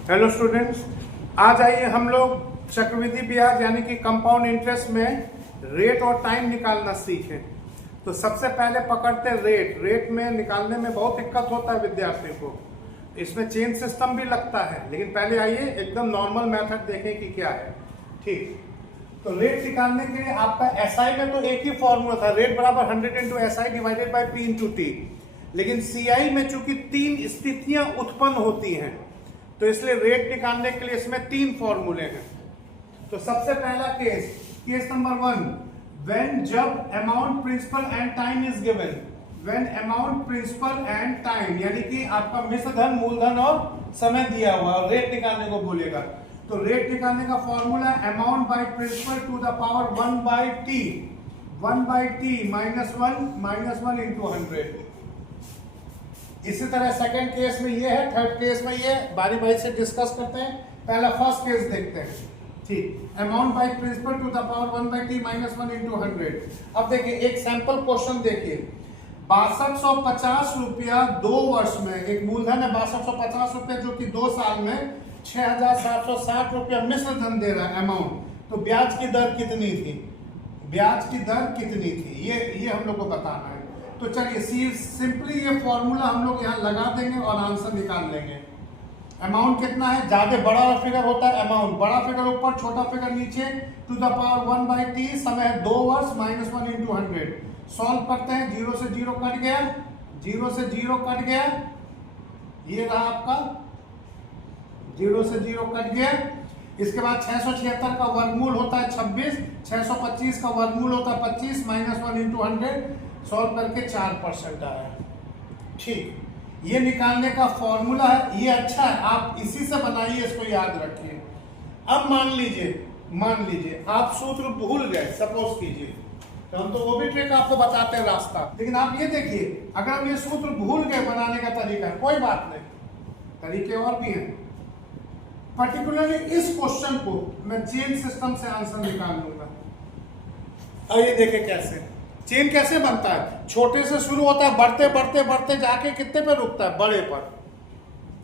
Hello students, आज आइए हम लोग चक्रवृद्धि ब्याज यानी कि कंपाउंड इंटरेस्ट में रेट और टाइम निकालना सीखें। तो सबसे पहले पकड़ते रेट। रेट में निकालने में बहुत दिक्कत होता है विद्यार्थी को, इसमें चेन सिस्टम भी लगता है, लेकिन पहले आइए एकदम नॉर्मल मेथड देखें कि क्या है। ठीक, तो रेट निकालने के लिए आपका एसआई में तो एक ही फॉर्मूला था, रेट बराबर 100 into SI divided by P into T. लेकिन सीआई में चूंकि 3 स्थितियां उत्पन्न होती हैं, तो इसलिए रेट निकालने के लिए इसमें 3 फॉर्मूले हैं। तो सबसे पहला केस नंबर 1, व्हेन जब amount principal and time is given. When amount principal and time यानी कि आपका मिश्र धन, मूलधन और समय दिया हुआ और रेट निकालने को बोलेगा। तो रेट निकालने का formula amount by principal to the power 1 by T, 1 by T minus 1 into 100। इसी तरह सेकंड केस में ये है, थर्ड केस में ये, बारी बारी से डिस्कस करते हैं। पहला फर्स्ट केस देखते हैं। ठीक, amount by principal to the power 1 by T minus 1 into 100। अब देखिए एक सैंपल क्वेश्चन देखिए, 6250 रुपया 2 वर्ष में, एक मूलधन है 6250 रुपया जो कि 2 साल में 6760 रुपया मिश्र धन दे रहा है अमाउंट। तो ब्याज की दर कितनी थी, ब्याज की दर कितनी थी, ये हम लोग को बताना है। तो चलिए सिंपली ये फॉर्मूला हम लोग यहाँ लगा देंगे और आंसर निकाल लेंगे। अमाउंट कितना है, ज्यादा बड़ा फिगर होता है अमाउंट, बड़ा फिगर ऊपर छोटा फिगर नीचे, to the power 1 by T, समय है 2 वर्ष माइनस 1 इंटू 100। सॉल्व करते हैं, 0 से 0 कट गया, 0 से 0 कट गया, ये रहा आपका 0 से 0 कट गया। इसके बाद 676 का वर्गमूल होता है 26, 625 का वर्गमूल होता है 25 माइनस 1 इंटू 100। सॉल्व करके 4% आया। ठीक, ये निकालने का फॉर्मूला है, ये अच्छा है, आप इसी से बनाइए, इसको याद रखिए। अब मान लीजिए आप सूत्र भूल गए, सपोज कीजिए, तो हम तो वो भी ट्रिक आपको बताते हैं रास्ता, लेकिन आप ये देखिए अगर हम ये सूत्र भूल गए बनाने का तरीका, कोई बात नहीं, तरीके और भी हैं। पर्टिकुलरली इस क्वेश्चन को मैं चेन सिस्टम से आंसर निकाल लूंगा। आइए देखें कैसे चेन कैसे बनता है। छोटे से शुरू होता है, बढ़ते बढ़ते बढ़ते जाके कितने पे रुकता है, बड़े पर।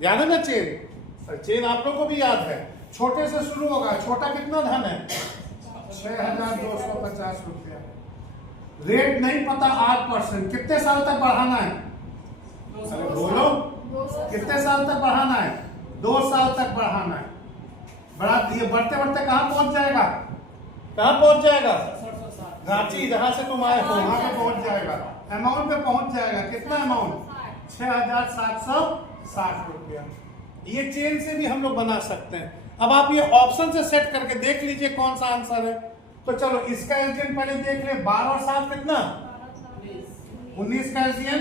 याद है ना चेन आप लोगों को भी याद है, छोटे से शुरू होगा। छोटा कितना धन है, 6250 रुपया। रेट नहीं पता 8%, कितने साल तक बढ़ाना है, अरे बोलो, कितने साल तक बढ़ाना है, 2 साल तक बढ़ाना है। बढ़ा दिए, बढ़ते बढ़ते कहां पहुंच जाएगा, रांची जहां से तुम आए हो वहां पे पहुंच जाएगा, अमाउंट पे पहुंच जाएगा। कितना अमाउंट, 6760 रुपया। ये चेन से भी हम लोग बना सकते हैं। अब आप ये ऑप्शन से सेट करके देख लीजिए कौन सा आंसर है। तो चलो इसका एलसीएम पहले देख ले, 12 और 7 कितना, 19 का एलसीएम।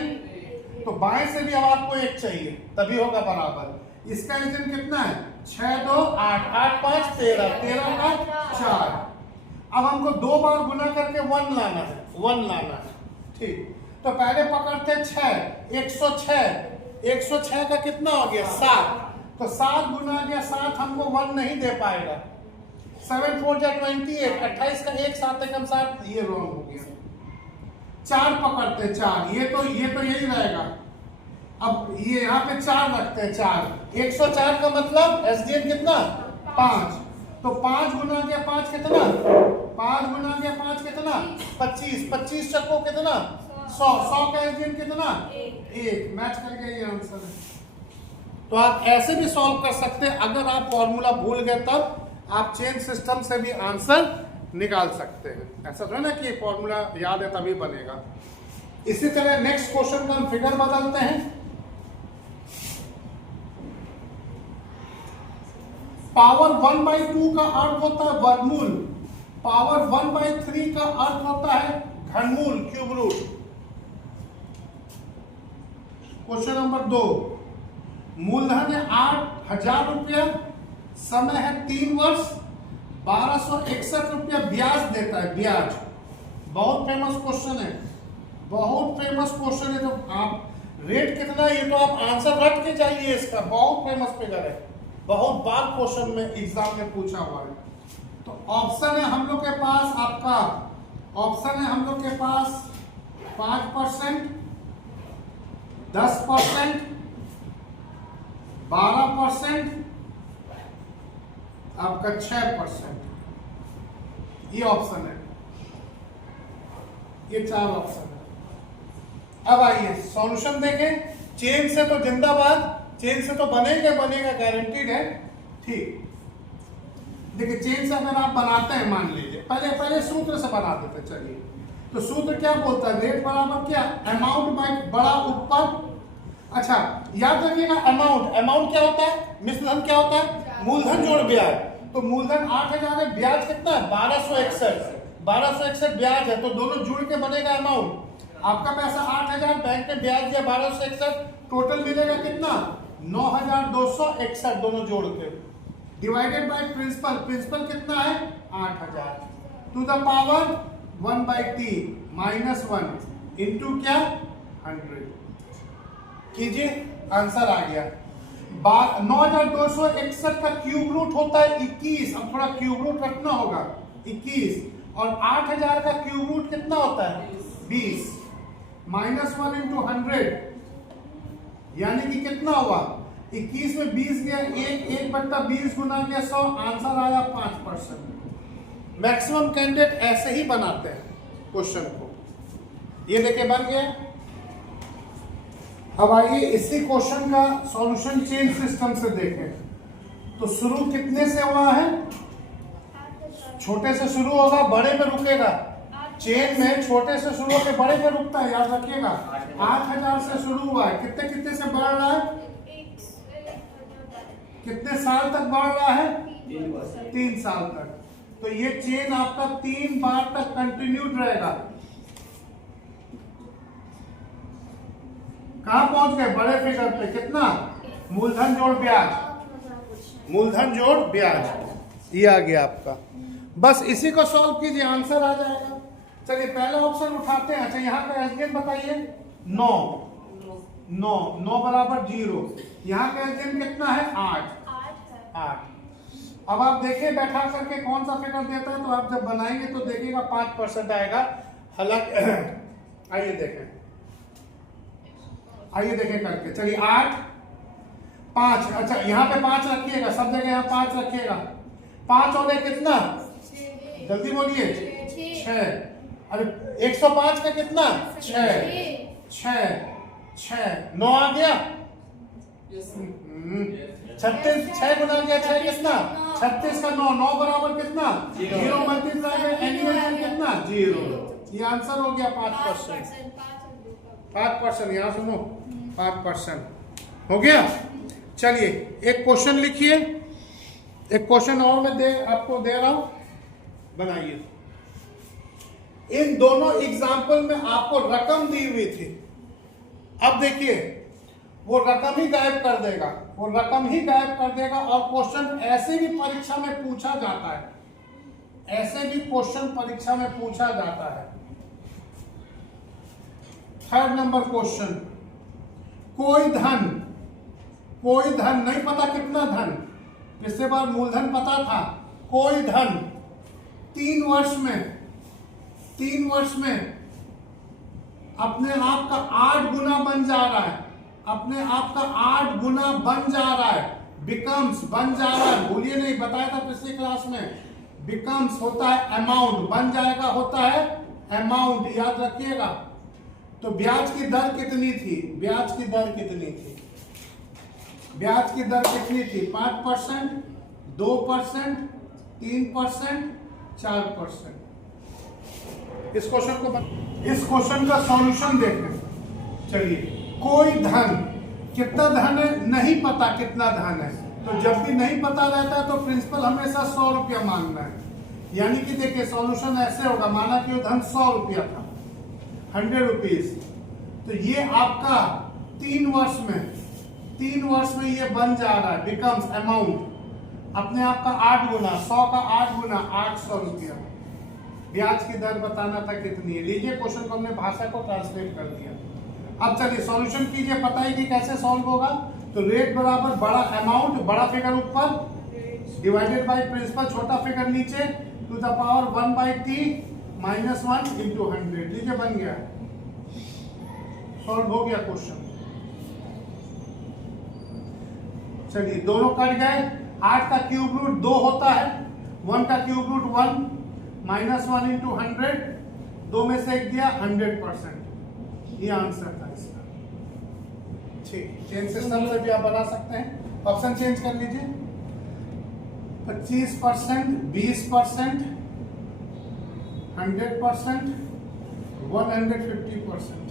तो बाएं से भी अब आपको 1 चाहिए, तभी होगा बराबर। इसका एलसीएम कितना है, 6 2 8 8 5 13, 13 का 4। अब हमको 2 बार गुना करके 1 लाना है। ठीक, तो पहले पकड़ते 6, 106 का कितना हो गया, 7। तो 7 गुना गया 7, हमको 1 नहीं दे पाएगा। 7 4 जा 28, 28 का 1 7 एकम 7, ये रॉन्ग हो गया। 4 पकड़ते 4, ये तो यही रहेगा। अब ये यहाँ पे 4 रखते हैं, 4 104 का मतलब एसडीएन कितना, 5। तो 5 गुना गया 5 कितना, 5 गुना गया 5 कितना, 25, 25 चक्को कितना, 100, 100 का एसडीएन कितना, 1। मैच कर गया, ये आंसर है। तो आप ऐसे भी सॉल्व कर सकते हैं, अगर आप फॉर्मूला भूल गए तब आप चेन सिस्टम से भी आंसर निकाल सकते हैं। ऐसा तो है ना कि फॉर्मूला याद है तभी बनेगा। इसी तरह नेक्स्ट क्वेश्चन का हम फिगर बदलते हैं। पावर 1 बाई 2 का अर्थ होता है वर्गमूल, पावर 1 बाई 3 का अर्थ होता है घनमूल, क्यूब रूट। क्वेश्चन नंबर 2, मूलधन है 8000 रुपया, समय है 3 वर्ष, 1261 रुपया ब्याज देता है, ब्याज। बहुत फेमस क्वेश्चन है, तो आप रेट कितना है ये तो आप आंसर रट के जाइए, इसका बहुत फेमस फिगर है, बहुत बार क्वेश्चन में एग्जाम में पूछा हुआ है। तो ऑप्शन है हम लोग के पास, आपका ऑप्शन है हम लोग के पास 5%, 10%, 12%, आपका 6%। ये ऑप्शन है, ये 4 ऑप्शन है। अब आइए सॉल्यूशन देखें। चेन से तो जिंदाबाद, चेन से तो बनेगा गारंटीड है। ठीक, देखिए चेन से अगर आप बनाते हैं, मान लीजिए पहले सूत्र से बना देते। चलिए, तो सूत्र क्या बोलता है? रेट बराबर क्या, अमाउंट बाय बड़ा ऊपर। अच्छा याद रखिएगा, अमाउंट क्या होता है? मिश्रधन क्या होता है? मूलधन जोड़ ब्याज। तो मूलधन 8000 है, ब्याज कितना है? 1261 ब्याज है, तो दोनों जुड़ के बनेगा अमाउंट। आपका पैसा 8000, बैंक ने ब्याज दिया 1261, टोटल मिलेगा कितना? 9261, दोनों जोड़ के डिवाइडेड बाय प्रिंसिपल कितना है? 8000 टू द पावर 1/3 -1 इंटू क्या? 100 कीजिए, आंसर आ गया। 9261 का क्यूब रूट होता है 21, अब थोड़ा क्यूब रूट रखना होगा 21, और 8000 का क्यूब रूट कितना होता है? 20 -1 इंटू 100, यानी कि कितना हुआ? 21 में 20 गया, 1/20 गुना गया 100, आंसर आया 5%। मैक्सिमम कैंडिडेट ऐसे ही बनाते हैं क्वेश्चन को। ये देखिए बन गया। अब आइए इसी क्वेश्चन का सॉल्यूशन चेन सिस्टम से देखें। तो शुरू कितने से हुआ है? छोटे से शुरू होगा, बड़े में रुकेगा। चेन में छोटे से शुरू होकर बड़े में रुकता है, याद रखिएगा। 8000 से शुरू हुआ है, कितने से बढ़ रहा है? कितने साल तक बढ़ रहा है? 3 साल तक। तो ये चेन आपका 3 बार तक कंटिन्यूड रहेगा। कहां पहुंच गए? बड़े फिगर पे। कितना? मूलधन जोड़ ब्याज, मूलधन जोड़ ब्याज, ये आ गया आपका। बस इसी को सॉल्व कीजिए, आंसर आ जाएगा। चलिए पहला ऑप्शन उठाते हैं। अच्छा यहाँ का एसडीएन बताइए। 9 बराबर 0। यहाँ का एसडीएन कितना है? 8। अब आप देखिए बैठा करके कौन सा फिगर देता है, तो आप जब बनाएंगे तो देखिएगा 5% आएगा। हालांकि आइए देखें करके। चलिए 8 5, अच्छा यहाँ पे 5 रखिएगा, सब जगह यहाँ 5 रखिएगा। 5 हो गए कितना? जल्दी बोलिए। 6। अरे 105 का कितना? 6 9 आ गया। 36, 6 गुना गया 6 कितना? 36 का 9 बराबर कितना? 0 मल्टीप्लाई में एनुअल कितना? 0। ये आंसर हो गया 5%। 5%, यहाँ सुनो, 5% हो गया। चलिए एक क्वेश्चन लिखिए, एक क्वेश्चन और मैं आपको दे रहा हूं, बनाइए। इन दोनों एग्जाम्पल में आपको रकम दी हुई थी। अब देखिए वो रकम ही गायब कर देगा, और क्वेश्चन ऐसे भी परीक्षा में पूछा जाता है, थर्ड नंबर क्वेश्चन। कोई धन नहीं पता कितना धन, पिछले बार मूलधन पता था। कोई धन 3 वर्ष में अपने आप का 8 गुना बन जा रहा है, बिकम्स बन जा रहा है। भूलिए नहीं, बताया था पिछली क्लास में। बिकम्स होता है अमाउंट, बन जाएगा होता है अमाउंट, याद रखिएगा। तो ब्याज की दर कितनी थी? ब्याज की दर कितनी थी? 5%, 2%, 3%, 4%। इस क्वेश्चन का सॉल्यूशन देखें। चलिए, कोई धन, कितना धन है नहीं पता, कितना धन है। तो जब भी नहीं पता रहता है तो प्रिंसिपल हमेशा 100 रुपया मांगना है। यानी कि देखिए सॉल्यूशन ऐसे होगा, माना कि वो धन 100 रुपया था, 100 रुपीज। तो ये आपका 3 वर्ष में ये बन जा रहा है, बिकम्स अमाउंट अपने आप का 8 गुना, 100 का 8 गुना 800 रुपया। ब्याज की दर बताना था कितनी है। लीजिए क्वेश्चन को हमने भाषा को ट्रांसलेट कर दिया। अब चलिए सॉल्यूशन कीजिए, पता है कि कैसे सॉल्व होगा। तो रेट बराबर बड़ा अमाउंट, बड़ा फिगर ऊपर, डिवाइडेड बाय प्रिंसिपल, छोटा फिगर नीचे, to the power 1/t -1 into 100। लीजिए बन गया, सॉल्व हो गया क्वेश्चन। चलिए दोनों कट गए, 8 का क्यूब रूट 2 होता है, 1 का क्यूब रूट 1, -1 इंटू 100, 2 में से 1 दिया 100%। ये आंसर था इसका। ठीक, चेन सिस्टम से भी आप बना सकते हैं। ऑप्शन चेंज कर लीजिए, 25%, 20%, 100%, 150%।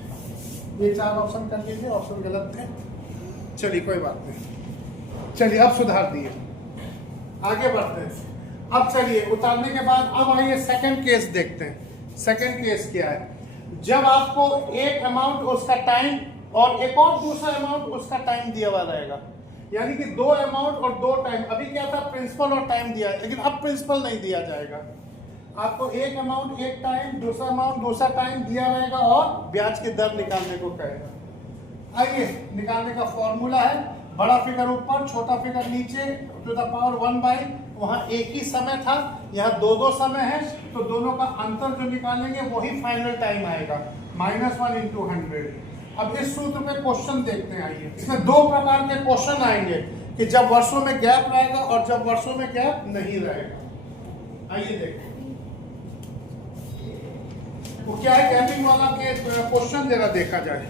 ये 4 ऑप्शन कर लीजिए, ऑप्शन गलत थे, चलिए कोई बात नहीं। चलिए अब सुधार दिए, आगे बढ़ते हैं। अब चलिए उतारने के बाद अब आइए सेकंड केस देखते हैं। सेकंड केस क्या है? जब आपको एक अमाउंट उसका टाइम और एक और दूसरा अमाउंट उसका टाइम दिया हुआ रहेगा, यानी कि 2 अमाउंट और 2 टाइम। अभी क्या था, प्रिंसिपल और टाइम दिया है, लेकिन अब प्रिंसिपल नहीं दिया जाएगा। आपको एक अमाउंट एक टाइम, दूसरा अमाउंट दूसरा टाइम दिया रहेगा और ब्याज की दर निकालने को कहेगा। आइए, निकालने का फॉर्मूला है, बड़ा फिगर ऊपर छोटा फिगर नीचे, टू द पावर 1/, वहां एक ही समय था, यहाँ 2 समय है, तो दोनों का अंतर जो निकालेंगे वही फाइनल टाइम आएगा, -1 इंटू 100। अब इस सूत्र पे क्वेश्चन देखते हैं। आइए, इसमें 2 प्रकार के क्वेश्चन आएंगे कि जब वर्षों में गैप रहेगा और जब वर्षों में गैप नहीं रहेगा। आइए देखते हैं वो क्या है। गैपिंग वाला के क्वेश्चन जरा देखा जाए।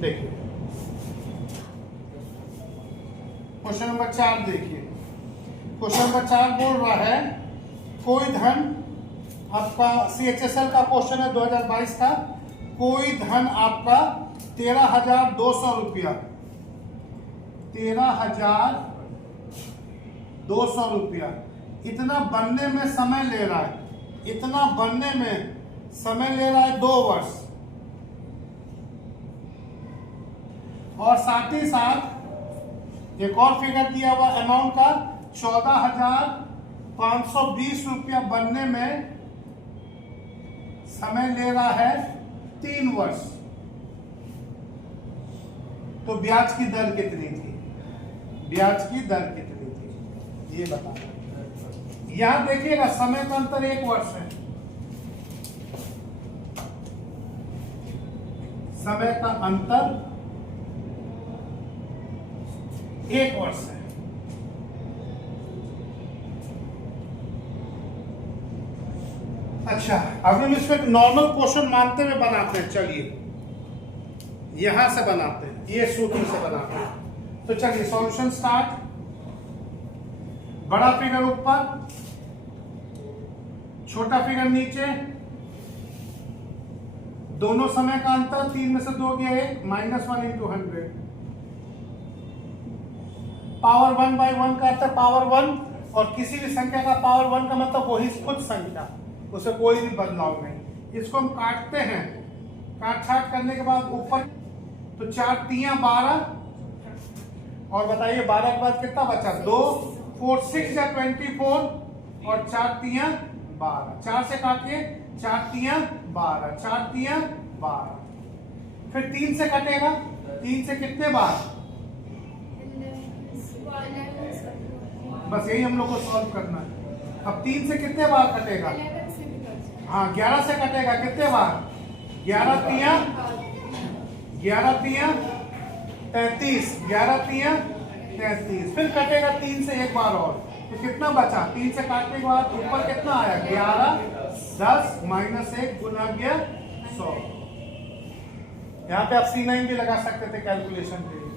देखिए क्वेश्चन नंबर 4 देखिए। क्वेश्चन नंबर 4 बोल रहा है कोई धन आपका, CHSL का क्वेश्चन है 2022 का, कोई धन आपका 13,200 रुपया, 13,200 रुपया इतना बनने में समय ले रहा है, इतना बनने में समय ले रहा है 2 वर्ष, और साथ ही साथ एक और फिगर दिया हुआ अमाउंट का 14,520 रुपया बनने में समय ले रहा है 3 वर्ष। तो ब्याज की दर कितनी थी? ब्याज की दर कितनी थी ये बताना। यहां देखिएगा समय का अंतर 1 वर्ष है, समय का अंतर 1 वर्ष है। अच्छा, अब हम इसको एक नॉर्मल क्वेश्चन मानते हुए बनाते हैं। चलिए यहां से बनाते हैं, ये सूत्र से बनाते हैं। तो चलिए सॉल्यूशन स्टार्ट। बड़ा फिगर ऊपर, छोटा फिगर नीचे, दोनों समय का अंतर 3 में से 2 गया 1, -1 इंटू 100। पावर 1/1 का अर्थ पावर 1, और किसी भी संख्या का पावर 1 का मतलब वही खुद संख्या, उसे कोई भी बदलाव नहीं। इसको हम काटते हैं, काट छाट करने के बाद ऊपर तो 4 तियां 12, और बताइए 12 के बाद कितना बचा? 2, 4 6 या 24, और 4 तियां 12। 4 से काटिए, 4 तियां 12, 4 तियां 12। फिर 3 से कटेगा, 3 से कितने बार? बस यही हम लोग को सॉल्व करना है। अब 3 से कितने बार कटेगा? हाँ, 11 से कटेगा, कितने बार? 11 तियां 33, 11 तियां 33। फिर कटेगा 3 से 1 बार और, तो कितना बचा? 3 से काटने के बाद ऊपर कितना आया? 11, 10 -1 गुना गया 100। यहाँ पे आप C9 भी लगा सकते थे कैलकुलेशन के लिए।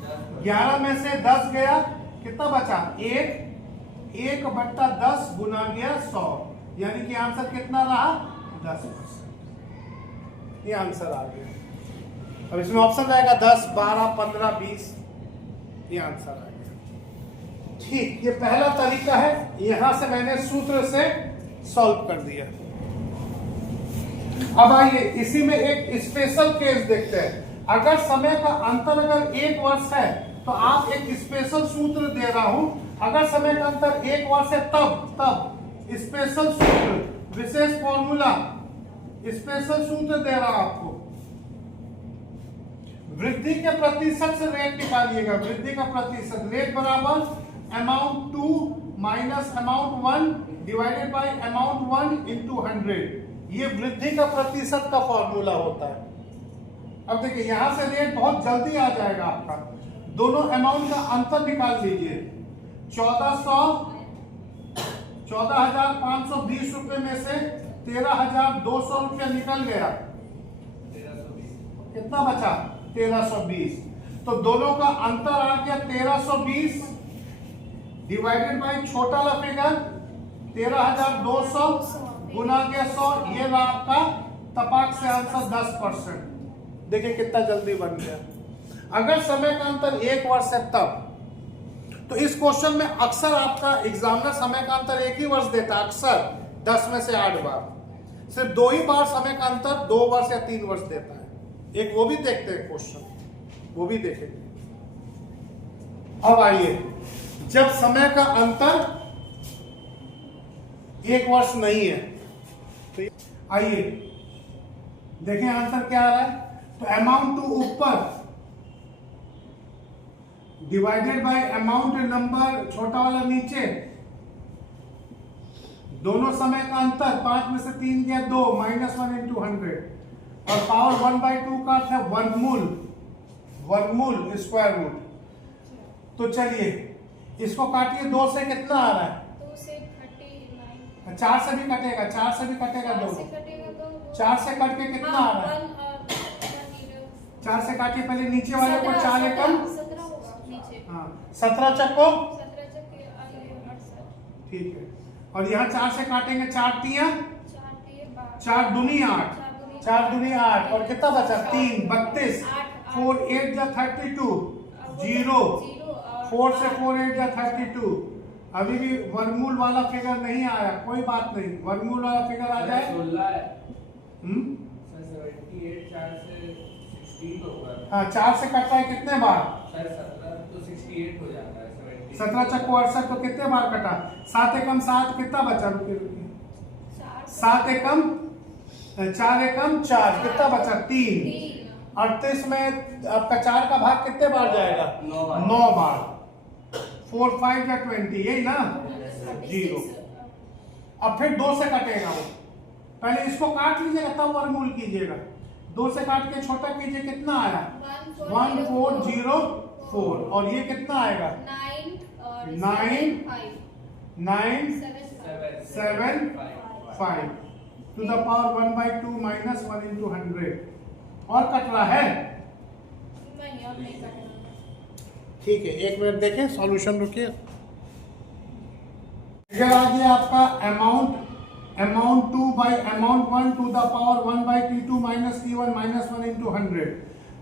11 में से 10 गया, कितना बचा? 1/10 गुना गया 100, यानी कि आंसर कितना रहा? 10%। ये आंसर आ गया। अब इसमें ऑप्शन रहेगा 10, 12, 15, 20। ये आंसर आ गया। ठीक, ये पहला तरीका है, यहां से मैंने सूत्र से सॉल्व कर दिया। अब आइए इसी में एक स्पेशल केस देखते हैं। अगर समय का अंतर अगर 1 वर्ष है तो आप एक स्पेशल सूत्र दे रहा हूं। अगर समय का अंतर 1 वर्ष है तब स्पेशल सूत्र, विशेष फॉर्मूला, स्पेशल सूत्र दे रहा हूं आपको। वृद्धि के प्रतिशत से रेट निकालिएगा। वृद्धि का प्रतिशत, रेट बराबर amount 2 minus amount 1 divided by amount 1 into 100। ये वृद्धि का प्रतिशत का फॉर्मूला होता है। अब देखिए यहां से रेट बहुत जल्दी आ जाएगा आपका। दोनों अमाउंट का अंतर निकाल लीजिए। 14,520 रुपए में से 13,200 रुपया निकल गया, कितना बचा? 1320। तो दोनों का अंतर आ गया 1320 डिवाइडेड बाय छोटा वाला फिगर 13,200 गुना के 100, ये रहा आपका तपाक से आंसर 10%। देखिए कितना जल्दी बन गया। अगर समय का अंतर 1 वर्ष है तब, तो इस क्वेश्चन में अक्सर आपका एग्जामिनर समय का अंतर 1 ही वर्ष देता है, अक्सर 10 में से 8 बार। सिर्फ 2 ही बार समय का अंतर 2 वर्ष या 3 वर्ष देता है। एक वो भी देखते हैं क्वेश्चन, वो भी देखेंगे। अब आइए, जब समय का अंतर 1 वर्ष नहीं है तो आइए देखें आंसर क्या आ रहा है। तो अमाउंट टू ऊपर डिवाइडेड बाय अमाउंट नंबर छोटा वाला नीचे, दोनों समय का अंतर 5 में से 3 गया 2, -1 × 100 और पावर 1/2 का अर्थ है वर्गमूल, वर्गमूल स्क्वायर रूट। तो चलिए इसको काटिए, 2 से कितना आ रहा है? 2 से 39। 4 से भी कटेगा, 4 से भी कटेगा 2, 4 से कट के कितना आ रहा है? 4 से काटिए पहले नीचे वाले को, 4 एकम 17 होगा नीचे। हाँ 17 चक्को 17 चक्के 68। ठीक है। और यहाँ 4 से काटेंगे, 4 तिया 4 दूनी 8, 4 दूनी 8 और कितना बचा? 3 32, 4 8 जा 32, 0 4 से 4 8 जा 32। अभी भी वर्गमूल वाला फिगर नहीं आया, कोई बात नहीं, वर्गमूल वाला फिगर आ जाए। 4 से कटता है कितने बार? 17 चक्को 68, तो कितने बार कटा? 7 एकम 7, कितना बचा? रुकिए 7 एकम 4 एकम 4, कितना बचा? 3। 38 में आपका 4 का भाग कितने बार जाएगा? 9 बार। 4 5 या 20, यही ना? 0। अब फिर 2 से कटेगा वो, पहले इसको काट लीजिएगा तब वर्गमूल कीजिएगा। 2 से काट के छोटा कीजिए, कितना आया? 1404। और ये कितना आएगा? 9,975 टू द पावर 1/2 -1 × 100। और कट रहा है? ठीक है, 1 मिनट देखें सॉल्यूशन, रुकिए। फिगर आ गया आपका amount 2 by amount 1 to the power 1/T2 - T1 - 1 × 100।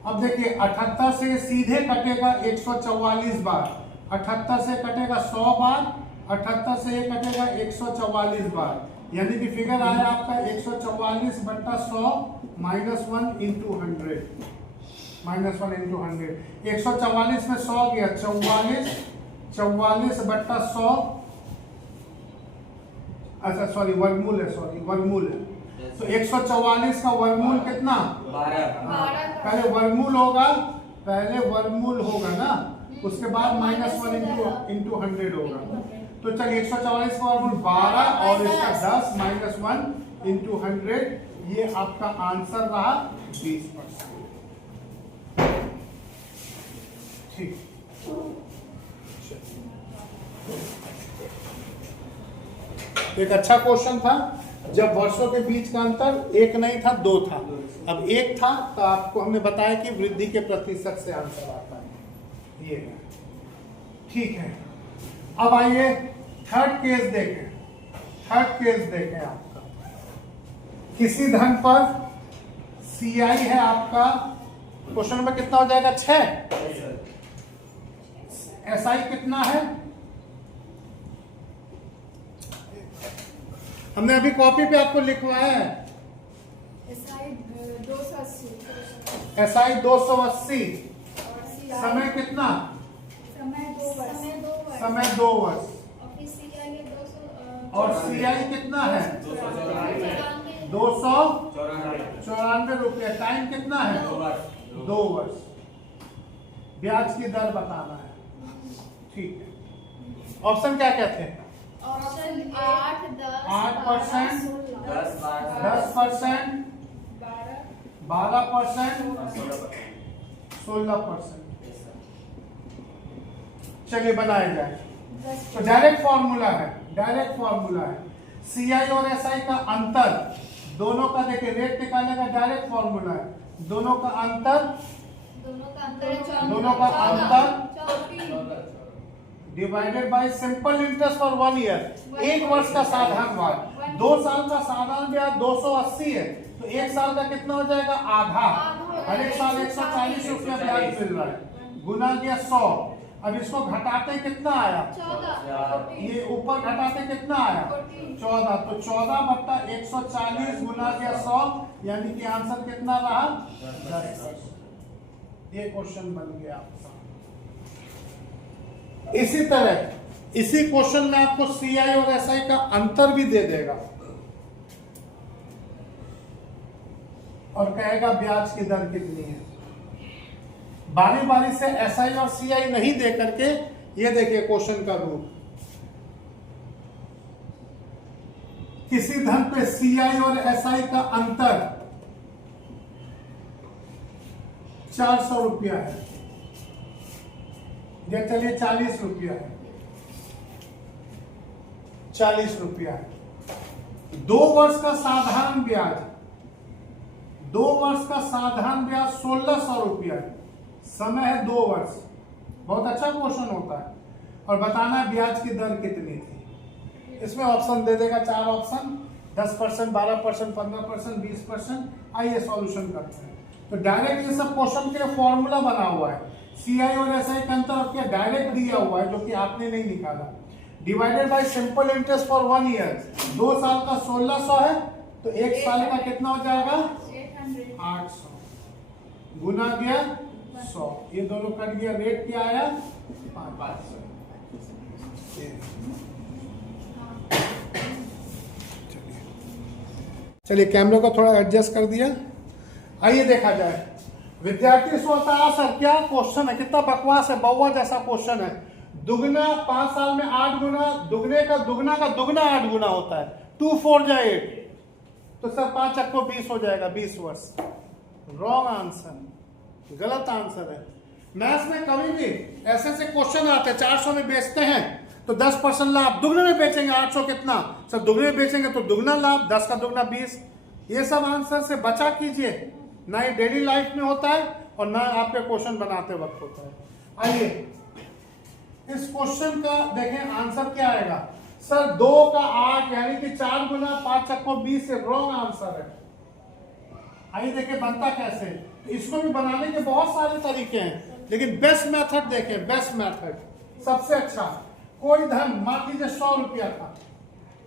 अब देखिए 78 से सीधे कटेगा 144 बार, 78 से कटेगा 100 बार, 78 से ये कटेगा 144 बार, यानी कि फिगर आया आपका 144/100 -1 × 100। 144 में 100 गया, 44/100। अच्छा सॉरी, वर्गमूल है, वर्गमूल है। तो 144 का वर्गमूल कितना? 12। पहले वर्गमूल होगा ना, उसके बाद -1 × 100 होगा। तो चलिए 144 का वर्गमूल 12 और इसका 10 -1 × 100, ये आपका आंसर रहा 20%। ठीक, एक अच्छा क्वेश्चन था। जब वर्षों के बीच का अंतर 1 नहीं था, 2 था, अब 1 था, तो आपको हमने बताया कि वृद्धि के प्रतिशत से आंसर आता है ये है। ठीक है, अब आइए थर्ड केस देखें। आपका किसी धन पर CI है आपका, क्वेश्चन नंबर कितना हो जाएगा? 6। SI कितना है? हमने अभी कॉपी पे आपको लिखवाया है, SI 280। समय कितना? समय 2 वर्ष। और CI कितना है? 294 रुपया। टाइम कितना है? 2 वर्ष। ब्याज की दर बताना है। ठीक है, ऑप्शन क्या कहते हैं? 8, 10, 8%, 10%, 12%, 16%। चलिए बनाया जाए। तो डायरेक्ट फॉर्मूला है, सीआई और एसआई का अंतर, दोनों का देखिए रेट निकालने का डायरेक्ट फॉर्मूला है। दोनों का अंतर divided by simple interest for 1 year, 1 वर्ष का साधारण ब्याज। 2 साल का साधारण ब्याज 280 है, तो 1 साल का कितना हो जाएगा? आधा। हर एक साल 140 रुपया ब्याज मिल रहा है, गुना दिया 100। अब इसको घटाते कितना आया? 14। ये ऊपर घटाते कितना आया? 14। तो 14/140 गुना दिया 100, यानी कि आंसर कितना रहा? 10। ये क्वेश्चन बन गया आपका। इसी तरह इसी क्वेश्चन में आपको सीआई और एसआई का अंतर भी दे देगा और कहेगा ब्याज की दर कितनी है। बारी बारी से एसआई और सीआई नहीं दे करके ये देखिए क्वेश्चन का रूप। किसी धन पे सीआई और एसआई का अंतर 400 रुपया है, या चलिए 40 रुपया है, 40 रुपया है। 2 वर्ष का साधारण ब्याज, 2 वर्ष का साधारण ब्याज 1600 रुपया है, समय है 2 वर्ष। बहुत अच्छा क्वेश्चन होता है। और बताना है ब्याज की दर कितनी थी। इसमें ऑप्शन दे देगा, 4 ऑप्शन, 10%, 12%, 15%, 20%। आइए सॉल्यूशन करते हैं। तो डायरेक्ट ये सब क्वेश्चन के लिए फॉर्मूला बना हुआ है। सीआई और एसआई का अंतर आपके डायरेक्ट दिया हुआ है, जो कि आपने नहीं निकाला। Divided by simple interest for 1 year, 2 साल का 1600 है, तो 1 साल का कितना हो जाएगा? 800 गुना दिया 100, ये दोनों कट गया। रेट क्या आया? 500। चलिए कैमरे को थोड़ा एडजस्ट कर दिया। आइए देखा जाए। विद्यार्थी सोचता है सर क्या क्वेश्चन है, कितना बकवास है, बउआ जैसा क्वेश्चन है। दुगना 5 साल में 8 गुना, दुगने का दुगना 8 गुना होता है। 2 4 जा 8, तो सर 5 चक्को 20 हो जाएगा, 20 वर्ष। रॉन्ग आंसर, गलत आंसर है। मैथ्स में कभी भी ऐसे ऐसे क्वेश्चन आते हैं, 400 में बेचते हैं तो 10% लाभ, दुगने में बेचेंगे 800 कितना, सर दुगने में बेचेंगे तो दुगना लाभ, 10 का दुगना 20। ये सब आंसर से बचा कीजिए, ना ये डेली लाइफ में होता है और ना आपके क्वेश्चन बनाते वक्त होता है। आइए इस क्वेश्चन का देखें आंसर क्या आएगा। सर 2 का 8 यानी कि 4 गुना 5 चक्को 20 से रॉन्ग आंसर है। आइए देखिए बनता कैसे। इसको भी बनाने के बहुत सारे तरीके हैं, लेकिन बेस्ट मेथड देखें। बेस्ट मेथड सबसे अच्छा, कोई धन मान लीजिए 100 रुपया था,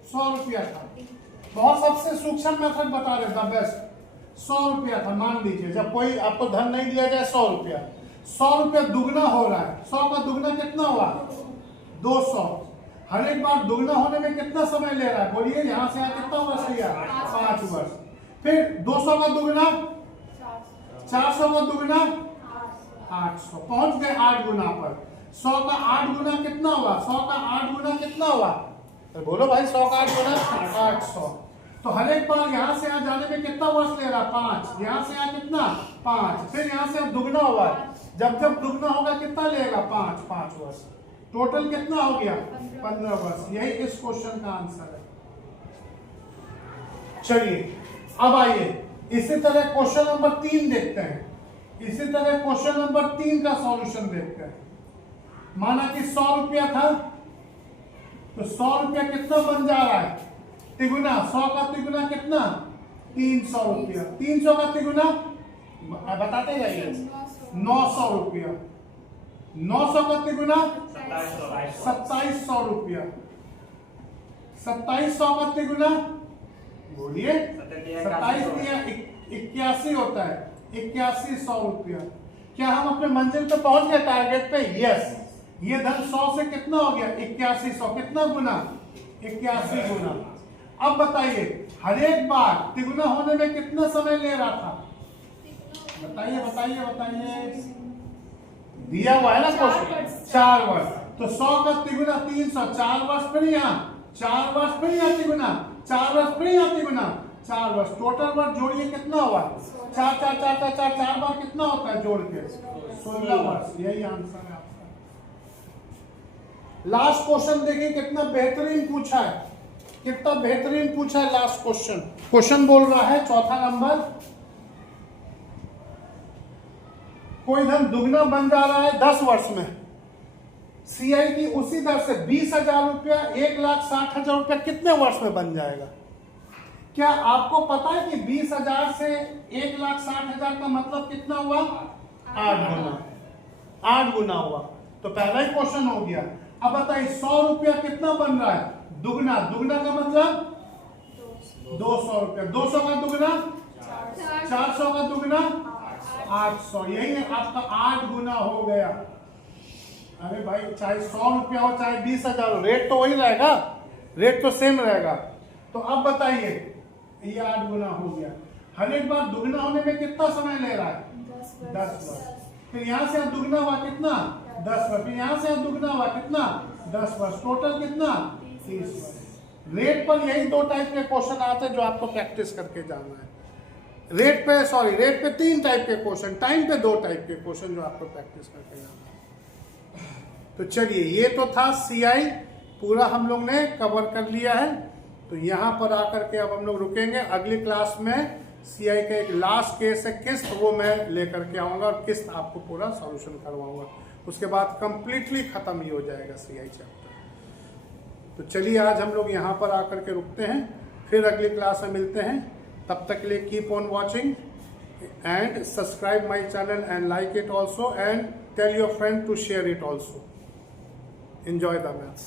100 रुपया था, बहुत सबसे सूक्ष्म मेथड बता रहे थे। बेस्ट 100 रुपया था मान लीजिए, जब कोई आपको धन नहीं दिया जाए 100 रुपया, 100 रुपया दुगना हो रहा है। 100 का दुगना कितना हुआ? 200। हर एक बार दुगना होने में कितना समय ले रहा है बोलिए? यहां से यहाँ कितना वर्ष लिया? 5 वर्ष। फिर 200 का दुगना 400 का दुगना 800, पहुंच गए 8 गुना पर। 100 का 8 गुना कितना हुआ? 100 का 8 गुना कितना हुआ? तो बोलो भाई 100 का 8 गुना 800। तो हर एक बार यहां से यहां जाने में कितना वर्ष ले रहा? 5। यहां से यहां कितना? 5। फिर यहां से दुगना हुआ, जब जब दुगना होगा कितना लेगा? 5 वर्ष। टोटल कितना हो गया? 15 वर्ष। यही इस क्वेश्चन का आंसर है। चलिए अब आइए इसी तरह क्वेश्चन नंबर 3 देखते हैं। इसी तरह क्वेश्चन नंबर 3 का सॉल्यूशन देखते हैं। माना कि 100 रुपया था, तो 100 रुपया कितना बन जा रहा है? तिगुना। 100 का तिगुना कितना? 300 रुपया। 300 का तिगुना बताते जाइए। 900 रुपया। 900 का तिगुना 2700 रुपया। 2700 का तिगुना बोलिए 27 दिया 81 होता है, 8100 रुपया। क्या हम अपने मंजिल पे पहुंच गए, टारगेट पे? यस। ये धन 100 से कितना हो गया? 8100। कितना गुना? 81 गुना। अब बताइए हर एक बार तिगुना होने में कितना समय ले रहा था? बताइए बताइए बताइए। दिया हुआ है ना क्वेश्चन, 4 वर्ष। तो 100 का तिगुना 300, 4 वर्ष। फिर यहाँ 4 वर्ष, फिर यहाँ तिगुना 4 वर्ष, फिर यहाँ तिगुना 4 वर्ष। टोटल वर्ष जोड़िए कितना हुआ? 4 4 4 4 4 4 बार कितना होता है जोड़ के? 16 वर्ष। यही आंसर है आपका। लास्ट क्वेश्चन देखिए कितना बेहतरीन पूछा है, कितना बेहतरीन पूछा है लास्ट क्वेश्चन। क्वेश्चन बोल रहा है चौथा नंबर, कोई धन दुगना बन जा रहा है 10 वर्ष में, सीआई की उसी दर से 20,000 रुपया 1,60,000 रुपया कितने वर्ष में बन जाएगा? क्या आपको पता है कि 20,000 से 1,60,000 का मतलब कितना हुआ? 8 गुना। 8 गुना हुआ। तो पहला ही क्वेश्चन हो गया। अब बताइए 100 रुपया कितना बन रहा है? दुगना। दुगना का मतलब 200 रुपया। 200 का दुगना 400 का दुगना 800। यही है आपका 8 गुना हो गया। अरे भाई चाहे 100 रुपया हो चाहे 20,000 हो, रेट तो वही रहेगा, रेट तो सेम रहेगा। तो अब बताइए ये 8 गुना हो गया। हर एक बार दुगना होने में कितना समय ले रहा है? 10 वर्ष। फिर यहाँ से दुगना हुआ कितना? 10 वर्ष। फिर यहाँ से दुगना हुआ कितना? 10 वर्ष। टोटल कितना? 30 वर्ष। रेट पर यही 2 टाइप के क्वेश्चन आते हैं जो आपको प्रैक्टिस करके जाना है। रेट पे 3 टाइप के क्वेश्चन, टाइम पे 2 टाइप के क्वेश्चन जो आपको प्रैक्टिस करके जाना है। तो चलिए ये तो था सीआई, पूरा हम लोग ने कवर कर लिया है। तो यहाँ पर आकर के अब हम लोग रुकेंगे। अगली क्लास में सीआई का एक लास्ट केस है किस्त, वो मैं लेकर के आऊँगा और किस्त आपको पूरा सॉल्यूशन करवाऊंगा। उसके बाद कंप्लीटली खत्म ही हो जाएगा सीआई चैप्टर। तो चलिए आज हम लोग यहाँ पर आकर के रुकते हैं, फिर अगली क्लास में मिलते हैं। तब तक के लिए keep on watching and subscribe my channel and like it also and tell your friend to share it also. Enjoy the maths.